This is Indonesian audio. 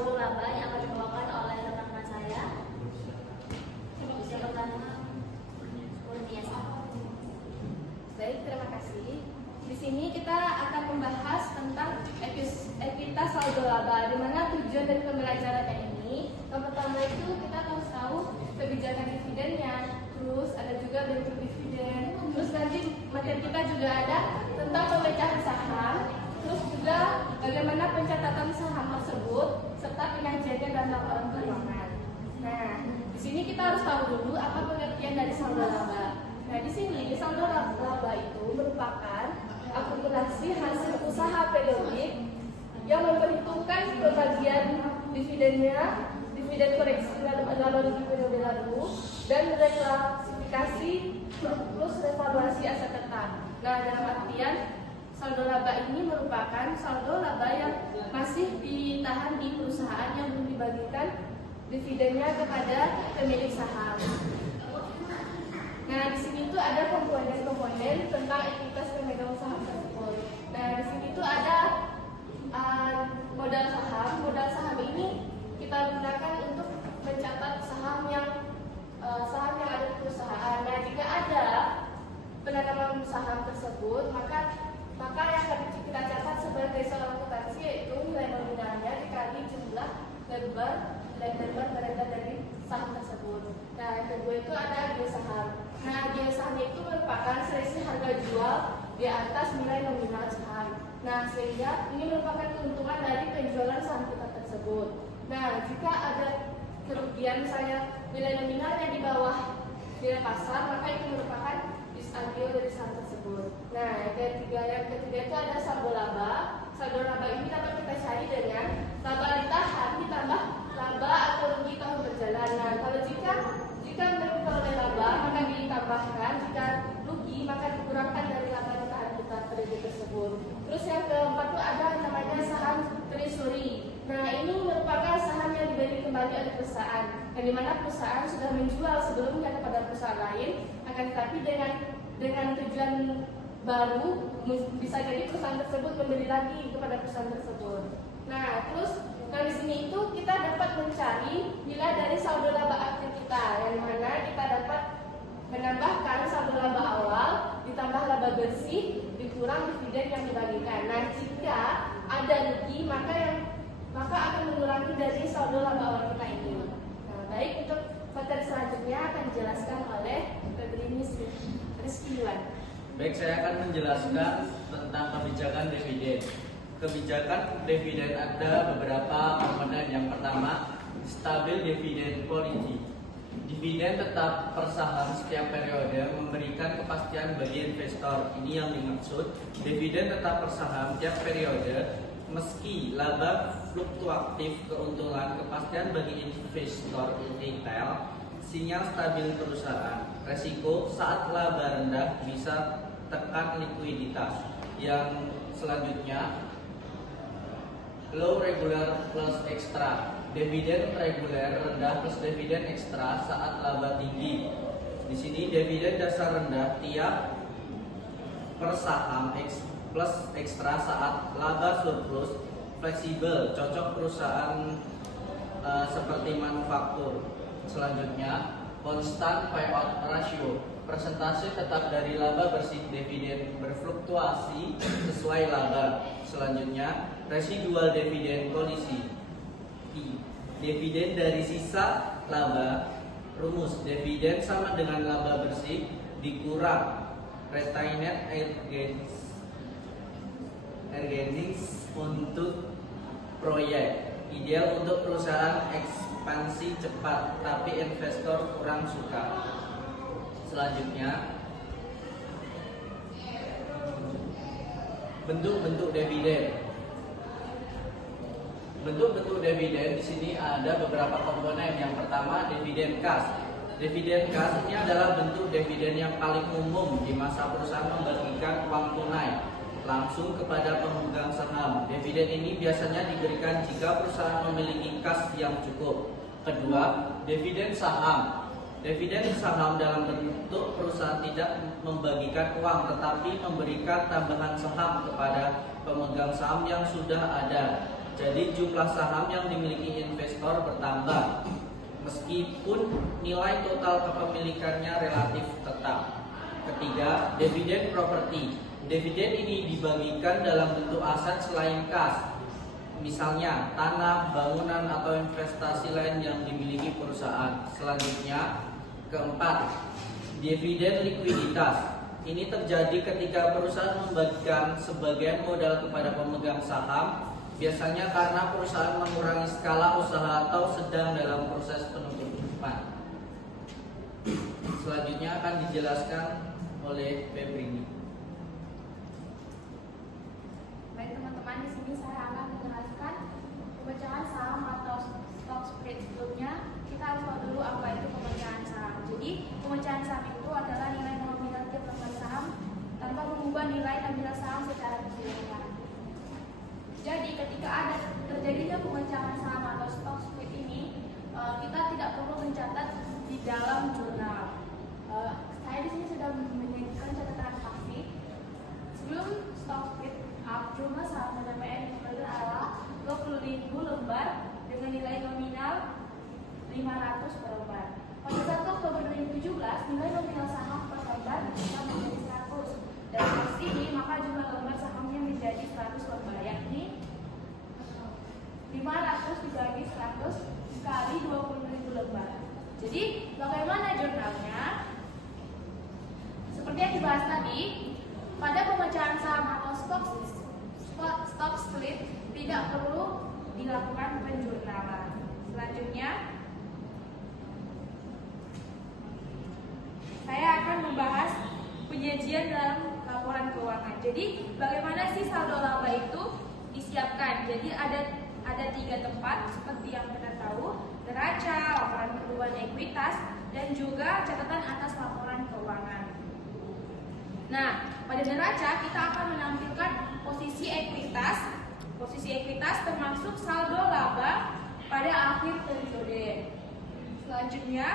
saldo laba yang akan dibawakan oleh rekan-rekan saya. Yang pertama, Kurniasa. Baik, terima kasih. Di sini kita akan membahas tentang ekuitas saldo laba, di mana tujuan dari pembelajaran ini yang pertama itu kita harus tahu kebijakan dividennya, terus ada juga bentuk dividen, terus nanti materi kita juga ada tentang pemecahan saham, terus juga bagaimana pencatatan saham tersebut serta penyajiannya dan laporan keuangan. Nah, di sini kita harus tahu dulu apa pengertian dari saldo laba. Nah, di sini saldo laba itu merupakan akumulasi hasil usaha periodik yang memperhitungkan pembagian dividennya, dividen koreksi laba rugi periode lalu, dan reklasifikasi plus revaluasi aset tetap. Nah, dalam artian saldo laba ini merupakan saldo laba yang masih ditahan di perusahaan yang belum dibagikan dividennya kepada pemilik saham. Nah, di sini tuh ada komponen-komponen tentang ekuitas pemegang saham tersebut. Nah, di sini tuh ada modal saham. Modal saham ini kita gunakan untuk mencatat saham yang ada di perusahaan. Nah, jika ada penanaman saham tersebut, maka yang akan kita catat sebagai seorang akuntansi yaitu nilai nominalnya dikali jumlah nilai berbar beredar dari saham tersebut. Nah, yang kedua itu ada GE saham. Nah, GE saham itu merupakan selisih harga jual di atas nilai nominal saham. Nah, sehingga ini merupakan keuntungan dari penjualan saham kita tersebut. Nah, jika ada kerugian misalnya nilai nominalnya di bawah nilai pasar, maka itu merupakan disambil dari saham tersebut. Nah, yang ketiga itu ada saldo laba. Saldo laba ini dapat kita cari dengan laba ditahan ditambah laba atau rugi tahun berjalan. Nah, kalau jika memperoleh laba maka ditambahkan, jika rugi maka dikurangkan dari laba ditahan kita periode tersebut. Terus yang keempat itu ada namanya saham treasury. Nah, ini merupakan saham yang dibeli kembali oleh perusahaan, yang dimana perusahaan sudah menjual sebelumnya kepada perusahaan lain, akan tetapi dengan tujuan baru bisa jadi perusahaan tersebut membeli lagi kepada perusahaan tersebut. Nah, terus di sini itu kita dapat mencari nilai dari saldo laba akhir kita, yang mana kita dapat menambahkan saldo laba awal ditambah laba bersih dikurang dividen yang dibagikan. Nah, jika ada rugi maka akan mengurangi dari saldo laba awal kita ini. Nah, baik, untuk materi selanjutnya akan dijelaskan oleh Febrinus Rizky Yuan. Baik, saya akan menjelaskan tentang kebijakan dividen. Kebijakan dividen ada beberapa komponen. Yang pertama, stabil dividen policy. Dividen tetap per saham setiap periode memberikan kepastian bagi investor. Ini yang dimaksud. Dividen tetap per saham setiap periode meski laba fluktuatif, keuntungan, kepastian bagi investor retail, sinyal stabil perusahaan. Resiko saat laba rendah bisa tekan likuiditas. Yang selanjutnya, low regular plus extra. Dividen reguler rendah plus dividen ekstra saat laba tinggi. Di sini dividen dasar rendah tiap per saham plus ekstra saat laba surplus. Fleksibel, cocok perusahaan seperti manufaktur. Selanjutnya, constant payout ratio. Persentase tetap dari laba bersih dividen berfluktuasi sesuai laba. Selanjutnya, residual dividen policy. Dividen dari sisa laba. Rumus dividen sama dengan laba bersih dikurang retained earnings untuk proyek. Ideal untuk perusahaan ekspansi cepat, tapi investor kurang suka. Selanjutnya, bentuk-bentuk dividen. Bentuk-bentuk dividen di sini ada beberapa komponen. Yang pertama, dividen cash. Dividen cash ini adalah bentuk dividen yang paling umum di masa perusahaan membagikan uang tunai langsung kepada pemegang saham. Dividen ini biasanya diberikan jika perusahaan memiliki kas yang cukup. Kedua, dividen saham. Dividen saham dalam bentuk perusahaan tidak membagikan uang tetapi memberikan tambahan saham kepada pemegang saham yang sudah ada. Jadi jumlah saham yang dimiliki investor bertambah meskipun nilai total kepemilikannya relatif tetap. Ketiga, dividen properti. Dividen ini dibagikan dalam bentuk aset selain kas, misalnya tanah, bangunan, atau investasi lain yang dimiliki perusahaan. Selanjutnya, keempat, dividen likuiditas. Ini terjadi ketika perusahaan membagikan sebagian modal kepada pemegang saham, biasanya karena perusahaan mengurangi skala usaha atau sedang dalam proses penutupan. Selanjutnya akan dijelaskan oleh Febrini. Baik teman-teman, di sini saya akan menjelaskan pemecahan saham atau stock split. Sebelumnya kita harus tahu dulu apa itu pemecahan saham. Jadi pemecahan saham itu adalah nilai nominal tiap lembar saham tanpa mengubah nilai nominal saham secara keseluruhan. Jadi ketika ada terjadinya pemecahan saham atau stock split ini, kita tidak perlu mencatat di dalam jurnal. Saya di sini sudah menyajikan catatan faksi. Sebelum stock split up, jumlah saham PPN adalah 20.000 lembar dengan nilai nominal 500 per lembar. Pada 1 Oktober 2017, nilai nominal saham per lembar bertambah menjadi 100. Dan dari sini maka jumlah lembar sahamnya menjadi 100 lembar, yakni 500 dibagi 100 kali 20.000 lembar. Jadi bagaimana jurnalnya? Seperti yang dibahas tadi, pada pemecahan saham atau stock split tidak perlu dilakukan penjurnalan. Selanjutnya, saya akan membahas penyajian dalam laporan keuangan. Jadi, bagaimana sih saldo laba itu disiapkan? Jadi ada 3 tempat seperti yang kita tahu: neraca, laporan perubahan ekuitas, dan juga catatan atas laporan keuangan. Nah, pada neraca kita akan menampilkan posisi ekuitas. Posisi ekuitas termasuk saldo laba pada akhir periode. Selanjutnya,